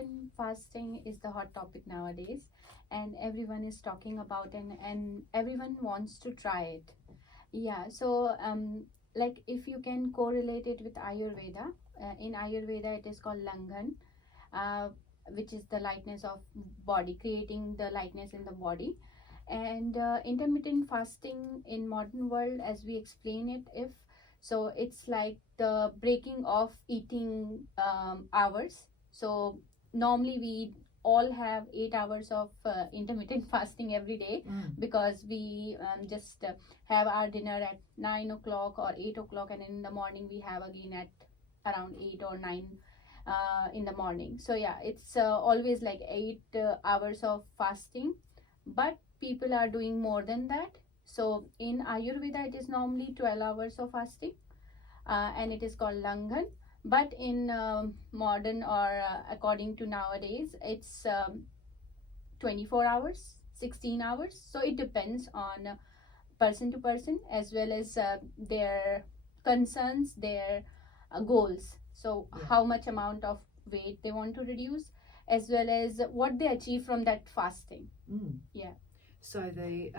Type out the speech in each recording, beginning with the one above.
intermittent fasting is the hot topic nowadays, and everyone is talking about and everyone wants to try it. Yeah, so like if you can correlate it with Ayurveda, in Ayurveda it is called Langhan, uh, which is the lightness of body, creating the lightness in the body. And intermittent fasting in modern world, as we explain it, if so it's like the breaking of eating hours. So normally we all have 8 hours of intermittent fasting every day, because we just have our dinner at 9 o'clock or 8 o'clock, and in the morning we have again at around 8 or 9 in the morning. So yeah, it's always like 8 hours of fasting, but people are doing more than that. So in Ayurveda it is normally 12 hours of fasting, and it is called Langhan. But in modern or according to nowadays, it's 24 hours, 16 hours. So it depends on person to person, as well as their concerns, their goals. So how much amount of weight they want to reduce, as well as what they achieve from that fasting. Yeah. So the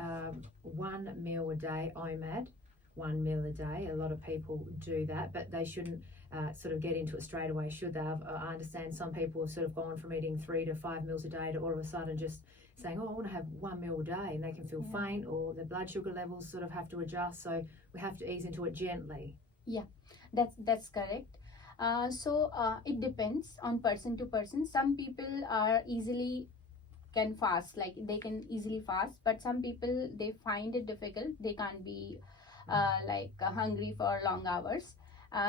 1 meal a day OMAD, 1 meal a day, a lot of people do that, but they shouldn't sort of get into it straight away, should they? I understand some people have sort of gone from eating 3 to 5 meals a day to all of a sudden just saying, oh, I want to have 1 meal a day, and they can feel faint, or their blood sugar levels sort of have to adjust. So we have to ease into it gently. Yeah, that's correct. So it depends on person to person. Some people are easily can fast, like they can easily fast, but some people, they find it difficult. They can't be hungry for long hours.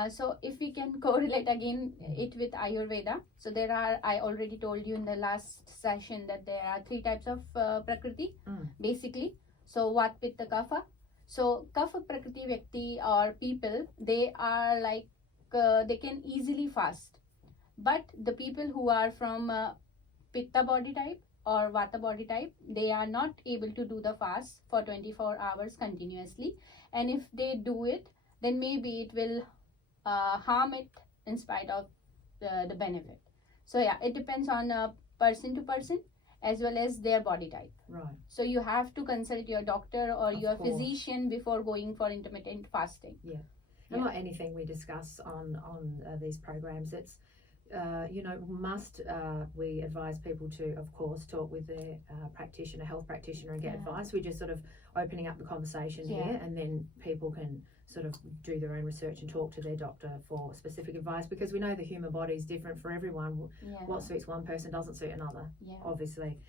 So if we can correlate again it with Ayurveda, so there are, I already told you in the last session that there are 3 types of Prakriti, basically. So Vata, Pitta, Kapha. So Kapha Prakriti Vyakti or people, they are like they can easily fast, but the people who are from Pitta body type or Vata body type, they are not able to do the fast for 24 hours continuously. And if they do it, then maybe it will harm it in spite of the benefit. So yeah, it depends on person to person, as well as their body type. Right. So you have to consult your doctor or your physician before going for intermittent fasting. Yeah. And like anything we discuss on these programs, it's must we advise people to, of course, talk with their practitioner, health practitioner, and get advice. We're just sort of opening up the conversation here, and then people can sort of do their own research and talk to their doctor for specific advice, because we know the human body is different for everyone. What suits one person doesn't suit another, obviously.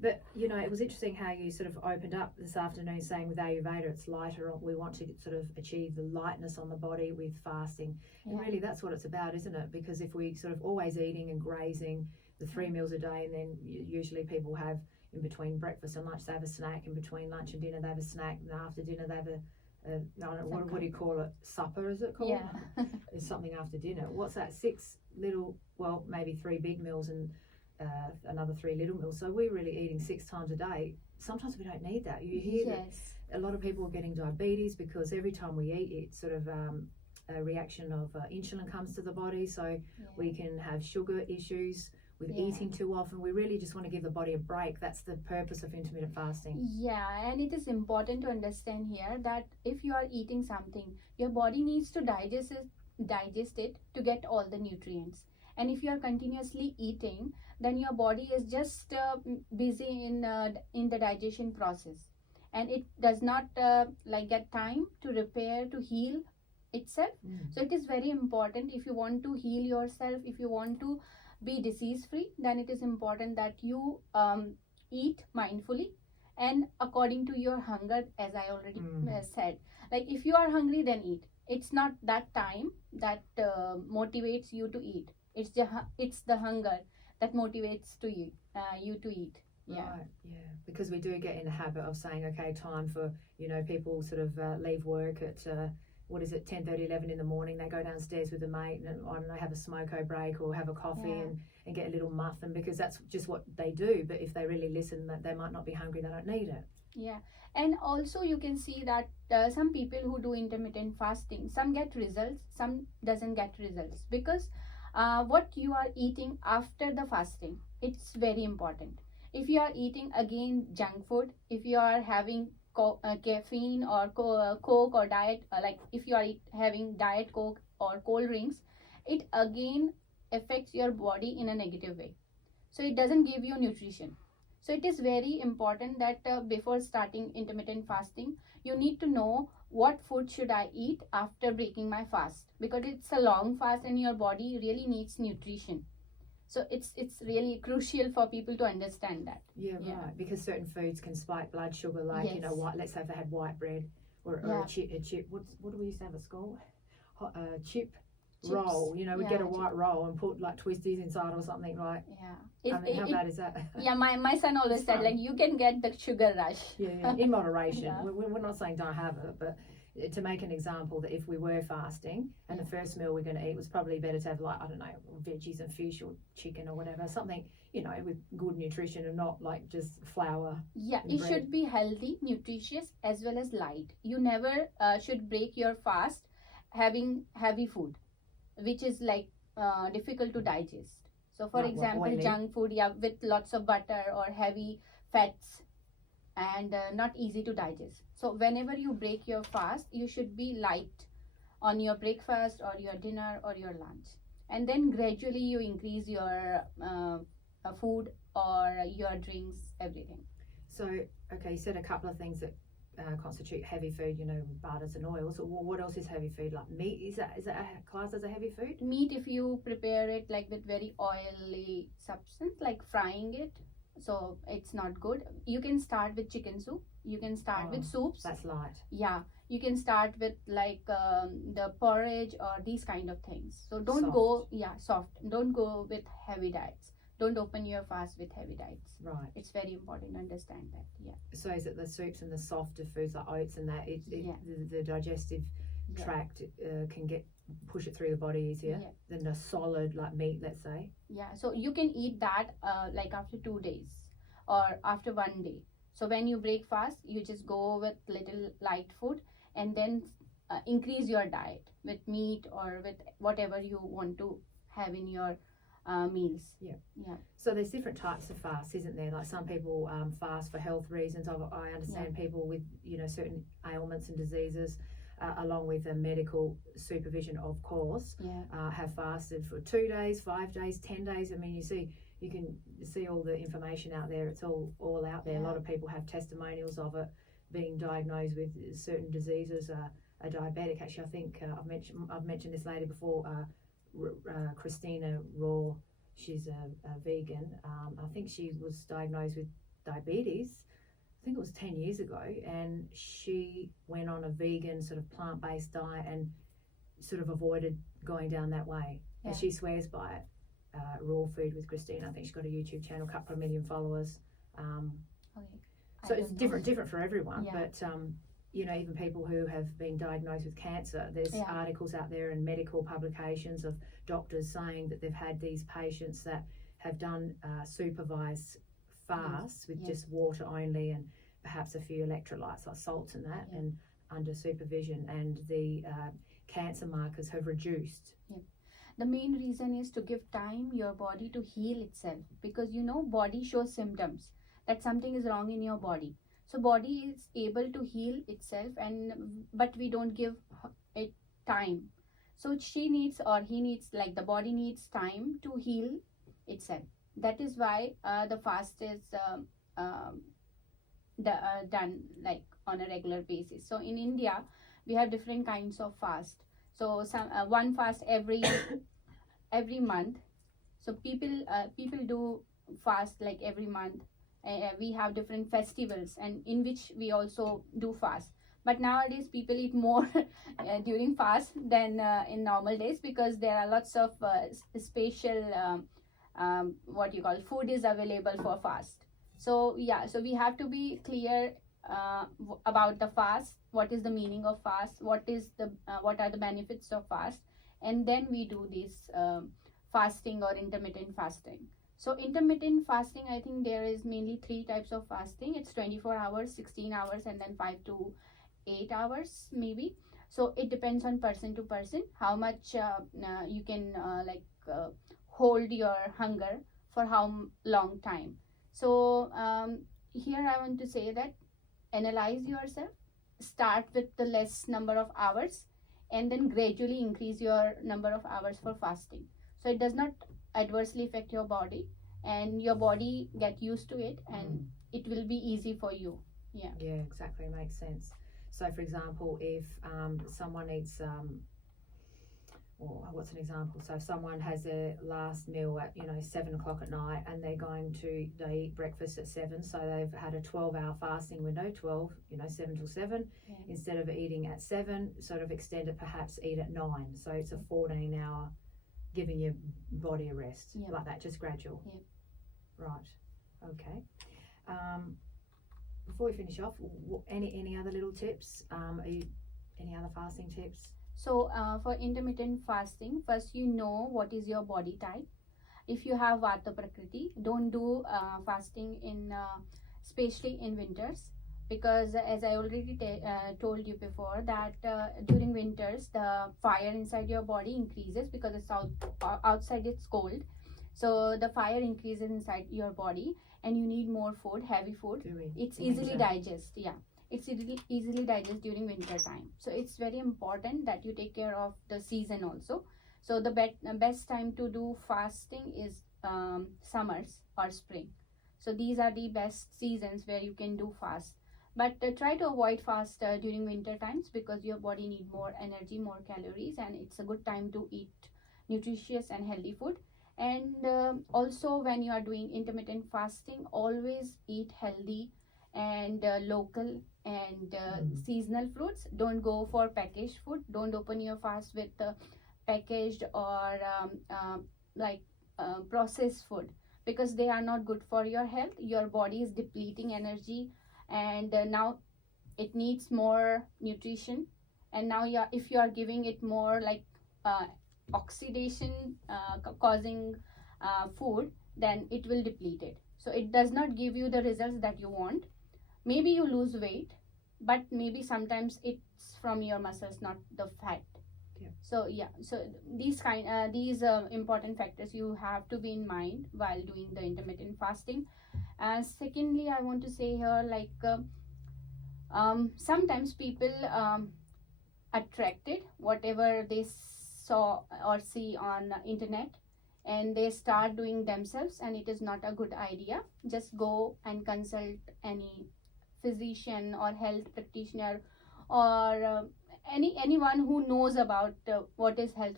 But it was interesting how you sort of opened up this afternoon saying with Ayurveda it's lighter. We want to sort of achieve the lightness on the body with fasting, and really that's what it's about, isn't it? Because if we sort of always eating and grazing the 3 meals a day, and then usually people have in between breakfast and lunch they have a snack, in between lunch and dinner they have a snack, and after dinner they have I don't know, what do you call it? Supper, is it called? Yeah. It's something after dinner. What's that? 6 little, well, maybe 3 big meals and another 3 little meals. So we're really eating 6 times a day. Sometimes we don't need that. You hear that a lot of people are getting diabetes because every time we eat, it's sort of a reaction of insulin comes to the body. So we can have sugar issues with eating too often. We really just want to give the body a break. That's the purpose of intermittent fasting. Yeah, and it is important to understand here that if you are eating something, your body needs to digest it to get all the nutrients. And if you are continuously eating, then your body is just busy in the digestion process, and it does not get time to repair, to heal itself. So it is very important, if you want to heal yourself, if you want to be disease free, then it is important that you eat mindfully and according to your hunger, as I already said. Like if you are hungry, then eat. It's not that time that motivates you to eat. It's the hunger that motivates to you to eat. Right, because we do get in the habit of saying, okay, time for, people sort of leave work at 10:30, 11 in the morning. They go downstairs with a mate and, I don't know, have a smoko break or have a coffee and get a little muffin, because that's just what they do. But if they really listen, that they might not be hungry, they don't need it. Yeah, and also you can see that some people who do intermittent fasting, some get results, some doesn't get results, because what you are eating after the fasting, it's very important. If you are eating again junk food, if you are having caffeine or coke or diet, like if you are having diet coke or cold drinks, it again affects your body in a negative way, so it doesn't give you nutrition. So it is very important that before starting intermittent fasting, you need to know what food should I eat after breaking my fast, because it's a long fast and your body really needs nutrition. So it's really crucial for people to understand that. Yeah, Yeah. right. Because certain foods can spike blood sugar, like Yes. white. Let's say if they had white bread or Yeah. a chip. What do we used to have at school? Chip Chips. roll. We'd Yeah, get a chip. white roll and put like twisties inside or something, right? Yeah. I mean, how bad is that? Yeah, my son always It's said fun. like you can get the sugar rush. Yeah, in moderation. Yeah. We're not saying don't have it, but to make an example, that if we were fasting and the first meal we're going to eat was probably better to have, like, I don't know, veggies and fish or chicken or whatever, something, with good nutrition and not like just flour. Yeah, and it bread. should be healthy, nutritious, as well as light. You never should break your fast having heavy food, which is like difficult to digest. So, for Like what, example, oily? junk food, yeah, with lots of butter or heavy fats, and not easy to digest. So, whenever you break your fast, you should be light on your breakfast or your dinner or your lunch, and then gradually you increase your food or your drinks, everything. So, okay, you said a couple of things that constitute heavy food, butters and oils. So what else is heavy food? Like meat, is that classed as a heavy food? Meat, if you prepare it like with very oily substance, like frying it, so it's not good. You can start with chicken soup, you can start with soups. That's light. Yeah, you can start with like the porridge or these kind of things. So don't Soft. go, yeah, soft. Don't go with heavy diets. Don't open your fast with heavy diets. Right. It's very important to understand that. Yeah. So is it the soups and the softer foods like oats and that, Yeah. the digestive Yeah. tract can push it through the body easier Yeah. than a solid like meat, let's say? Yeah, so you can eat that like after 2 days or after 1 day. So when you break fast, you just go with little light food, and then increase your diet with meat or with whatever you want to have in your meals. Yeah. Yeah. So there's different types of fasts, isn't there? Like some people fast for health reasons. I understand people with certain ailments and diseases, along with a medical supervision, of course, Yeah. have fasted for 2 days, 5 days, 10 days. I mean, you can see all the information out there. It's all out there. Yeah. A lot of people have testimonials of it, being diagnosed with certain diseases. A diabetic, actually, I think I've mentioned this lady before. Christina Raw, she's a vegan. I think she was diagnosed with diabetes, I think it was 10 years ago, and she went on a vegan sort of plant-based diet and sort of avoided going down that way. Yeah. And she swears by it. Raw Food with Christina. I think she's got a YouTube channel, couple of million followers. Okay. So it's different for everyone. Yeah. But even people who have been diagnosed with cancer, there's Yeah. articles out there and medical publications of doctors saying that they've had these patients that have done supervised fasts with Yes. just water only and perhaps a few electrolytes like salts and that, Yeah. and under supervision, and the cancer markers have reduced. The main reason is to give time your body to heal itself, because body shows symptoms that something is wrong in your body. So body is able to heal itself, but we don't give it time. So she needs, or he needs, like the body needs time to heal itself. That is why the fast is done like on a regular basis. So in India we have different kinds of fast. So some one fast every month. So people do fast like every month. We have different festivals, and in which we also do fast. But nowadays people eat more during fast than in normal days, because there are lots of special what you call food is available for fast. So yeah, so we have to be clear about the fast. What is the meaning of fast? What are the benefits of fast? And then we do this fasting or intermittent fasting. So intermittent fasting, I think there is mainly 3 types of fasting. It's 24 hours, 16 hours, and then 5 to 8 hours maybe. So it depends on person to person how much you can hold your hunger for how long time. So here I want to say that analyze yourself, start with the less number of hours, and then gradually increase your number of hours for fasting, so it does not adversely affect your body, and your body get used to it, and it will be easy for you. Yeah, exactly, makes sense. So for example, if someone eats or what's an example? So if someone has their last meal at 7 o'clock at night, and they eat breakfast at 7, so they've had a 12-hour fasting window, 7 till 7. Yeah. Instead of eating at 7, sort of extend it, perhaps eat at 9. So it's a 14-hour, giving your body a rest, like that, just gradual. Yeah. Right. Okay. Before we finish off, any other little tips? Any other fasting tips? So for intermittent fasting, first what is your body type. If you have Vata Prakriti, don't do fasting in especially in winters, because as I already told you before that during winters the fire inside your body increases, because it's outside it's cold, so the fire increases inside your body, and you need more food, heavy food. It's easily digest. It's easily digest during winter time. So it's very important that you take care of the season also. So the best time to do fasting is summers or spring. So these are the best seasons where you can do fast. But try to avoid fast during winter times, because your body need more energy, more calories, and it's a good time to eat nutritious and healthy food. And also when you are doing intermittent fasting, always eat healthy and local and seasonal fruits. Don't go for packaged food. Don't open your fast with packaged or processed food, because they are not good for your health. Your body is depleting energy, and now it needs more nutrition, and now if you are giving it more oxidation causing food, then it will deplete it, so it does not give you the results that you want. Maybe you lose weight, but maybe sometimes it's from your muscles, not the fat. So these important factors you have to be in mind while doing the intermittent fasting. Secondly, I want to say here, sometimes people attracted whatever they saw or see on internet, and they start doing themselves, and it is not a good idea. Just go and consult any physician or health practitioner, or anyone who knows about what is health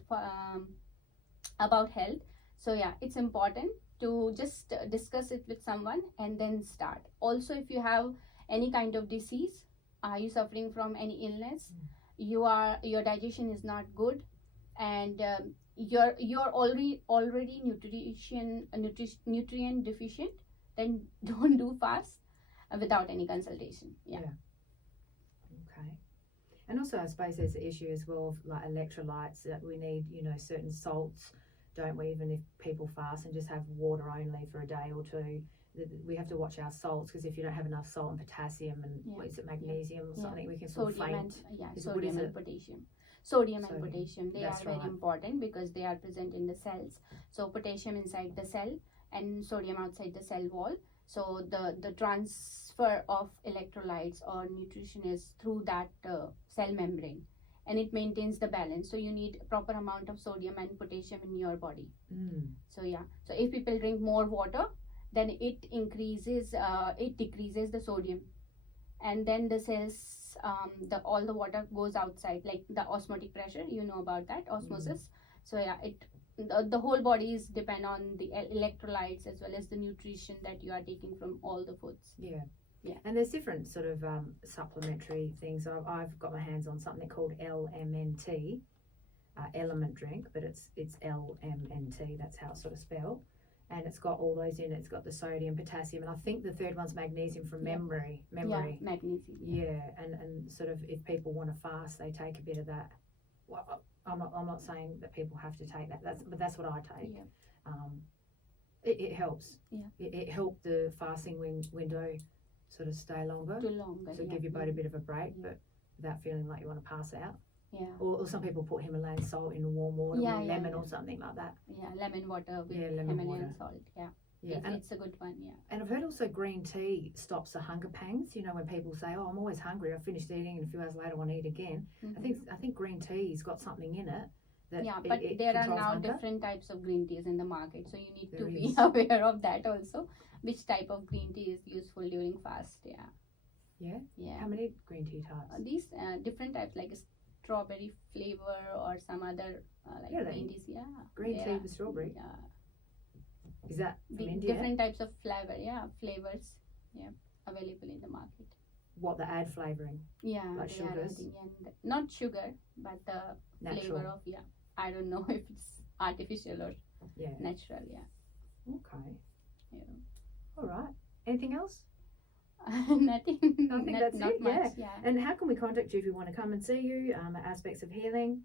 about health. So it's important to just discuss it with someone and then start. Also, if you have any kind of disease, are you suffering from any illness, your digestion is not good, and you're already nutrient deficient, then don't do fast without any consultation. Okay. And also, I suppose there's the issue as well of electrolytes, that we need certain salts, don't we? Even if people fast and just have water only for a day or two, we have to watch our salts, because if you don't have enough salt and potassium and what is it, magnesium or something, we can sort of faint. Sodium and potassium. Sodium and potassium, they are very important, because they are present in the cells. So potassium inside the cell and sodium outside the cell wall. So the transfer of electrolytes or nutrition is through that cell membrane, and it maintains the balance. So you need proper amount of sodium and potassium in your body. So if people drink more water, then it decreases the sodium, and then the cells, all the water goes outside, like the osmotic pressure, about that, osmosis. So the whole body is depend on the electrolytes as well as the nutrition that you are taking from all the foods. And there's different sort of supplementary things. I've got my hands on something called LMNT, element drink, but it's LMNT, that's how it's sort of spelled, and it's got all those in it. It's got the sodium, potassium, and I think the third one's magnesium from memory. Magnesium. And sort of, if people want to fast, they take a bit of that. Well, I'm not saying that people have to take that. That's what I take. It helps. It helped the fasting window sort of stay longer. So give your body a bit of a break, but without feeling like you want to pass out. Yeah. Or some people put Himalayan salt in warm water Yeah, with yeah, lemon yeah. or something like that. Yeah, lemon water with lemon Himalayan water. salt. Yeah. Yeah, and, It's a good one. Yeah. and I've heard also green tea stops the hunger pangs. You know, when people say, "Oh, I'm always hungry. I finished eating, and a few hours later I want to eat again." Mhm. I think green tea's got something in it that Yeah, but it there are controls now hunger. different types of green teas in the market, so you need There to be is. aware of that also. Which type of green tea is useful during fast? Yeah. Yeah. Yeah. How many green tea types? These different types like strawberry flavor or some other like Really? green teas. Yeah. Green there tea are- with strawberry. Yeah. Is that from India? Different types of flavors. Yeah, available in the market. What, the add flavouring? Yeah, Like they are sugars? adding, and not sugar, but the Natural. flavor of, yeah. I don't know if it's artificial or Yeah. natural. Yeah. Okay. Yeah. All right. Anything else? Nothing. I think that's not it, much. Yeah. And how can we contact you if we want to come and see you? Aspects of healing,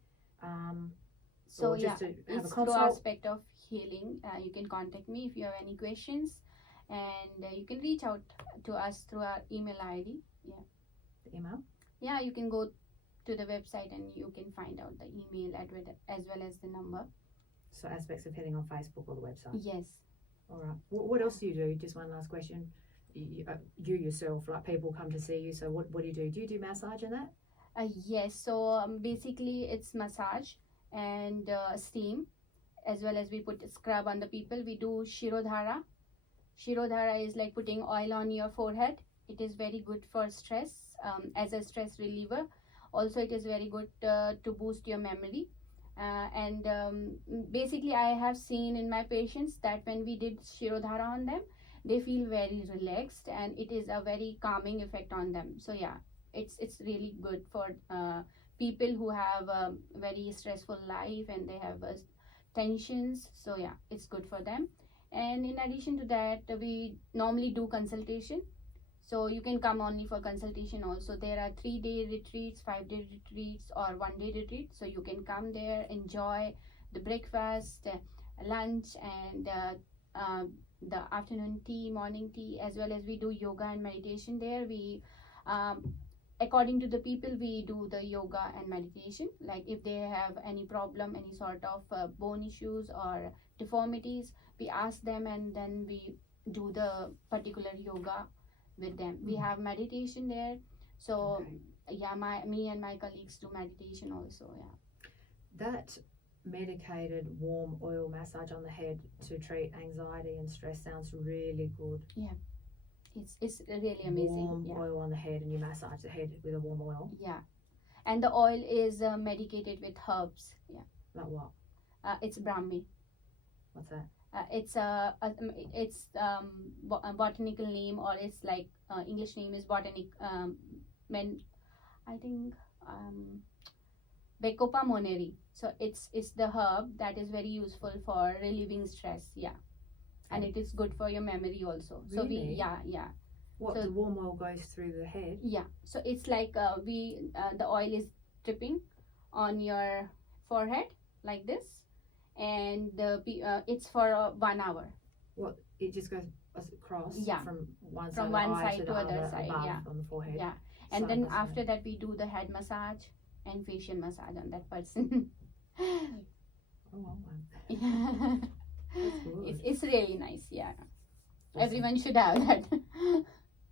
So or just to have a it's through consult. aspect of healing. You can contact me if you have any questions, and you can reach out to us through our email ID. The email. Yeah, you can go to the website and you can find out the email address as well as the number. So aspects of healing on Facebook or the website. Yes. All right. What else do you do? Just one last question. You yourself, like people come to see you. So what do you do? Do you do massage and that? Yes. So basically, it's massage and steam, as well as we put scrub on the people. We do shirodhara. Shirodhara is like putting oil on your forehead. It is very good for stress, as a stress reliever. Also, it is very good to boost your memory. And basically, I have seen in my patients that when we did shirodhara on them, they feel very relaxed, and it is a very calming effect on them. So yeah, it's really good for people who have a very stressful life and they have tensions. So yeah, it's good for them. And in addition to that, we normally do consultation. So you can come only for consultation also. There are 3-day retreats, 5-day retreats, or 1-day retreats. So you can come there, enjoy the breakfast, lunch, and the afternoon tea, morning tea, as well as we do yoga and meditation there. We according to the people, we do the yoga and meditation. Like if they have any problem, any sort of bone issues or deformities, we ask them and then we do the particular yoga with them. We have meditation there. So Okay. yeah, me and my colleagues do meditation also. Yeah. That medicated warm oil massage on the head to treat anxiety and stress sounds really good. It's really amazing. Warm Yeah. oil on the head, and you massage the head with a warm oil. Yeah. And the oil is medicated with herbs. Yeah. Like what? It's Brahmi. What's that? It's a botanical name, or it's like English name is botanic. I think Bacopa moneri. So it's the herb that is very useful for relieving stress. Yeah, and it is good for your memory also. So Really? yeah. What, So- the warm oil goes through the head? Yeah, so it's like the oil is dripping on your forehead like this, and it's for 1 hour. What, it just goes across? Yeah. From one From side one of the eye side to to the other other side, above yeah. on the forehead. Yeah, and Side then by side. after that we do the head massage and facial massage on that person. Oh, wow. Yeah. That's good. It's really nice. Yeah, Awesome. everyone should have that.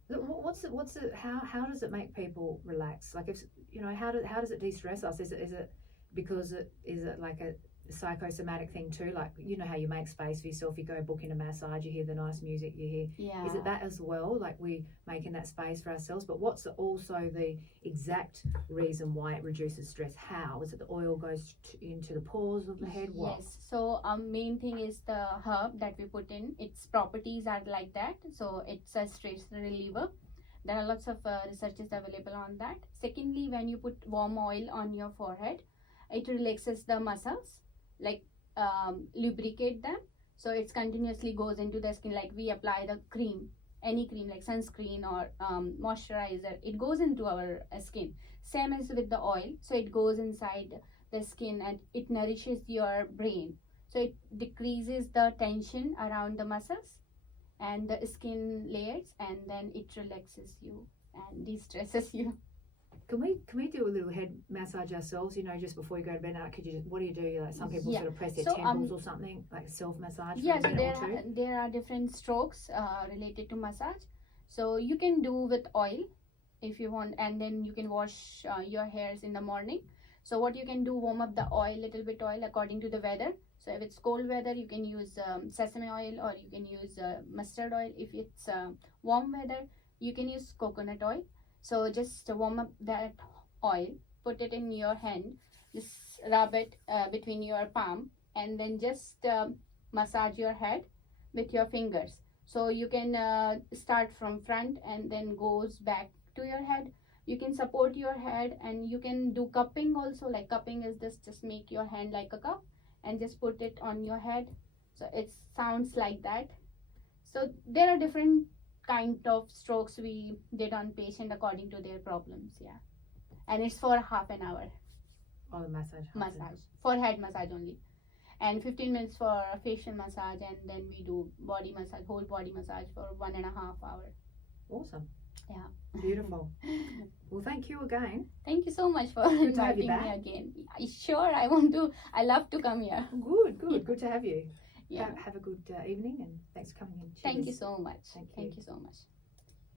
Look, what's it? How does it make people relax? Like, if you know, how does it de-stress us? Is it because is it like a psychosomatic thing too? Like, you know how you make space for yourself, you go book in a massage, you hear the nice music, you hear. Yeah. Is it that as well? Like, we making that space for ourselves, but what's also the exact reason why it reduces stress? How is it? The oil goes into the pores of the head. What? Yes. So main thing is the herb that we put in. Its properties are like that. So it's a stress reliever. There are lots of researches available on that. Secondly, when you put warm oil on your forehead, it relaxes the muscles, like lubricate them. So it's continuously goes into the skin. Like we apply the cream, any cream like sunscreen or moisturizer, it goes into our skin. Same as with the oil. So it goes inside the skin and it nourishes your brain. So it decreases the tension around the muscles and the skin layers, and then it relaxes you and de-stresses you. Can we do a little head massage ourselves? You know, just before you go to bed at night, could you? What do you do? Like some people Yeah. sort of press their So, temples or something, like self massage. Yeah, for a so minute or two. there are different strokes related to massage. So you can do with oil if you want, and then you can wash your hairs in the morning. So what you can do, warm up the oil, little bit oil according to the weather. So if it's cold weather, you can use sesame oil, or you can use mustard oil. If it's warm weather, you can use coconut oil. So just warm up that oil, put it in your hand, just rub it between your palm, and then just massage your head with your fingers. So you can start from front and then goes back to your head. You can support your head, and you can do cupping also. Like cupping is just make your hand like a cup and just put it on your head. So it sounds like that. So there are different kind of strokes we did on patient according to their problems. Yeah, and it's for half an hour Oh, the massage. for head massage only, and 15 minutes for facial massage, and then we do body massage, whole body massage for 1.5 hours. Awesome. Yeah. Beautiful. Well, thank you again. Thank you so much for to have you inviting me back. again. Sure, I want to. I love to come here. Good to have you. Yeah. Have a good evening, and thanks for coming in. Thank you Cheers. so much. Thank you. Thank you so much.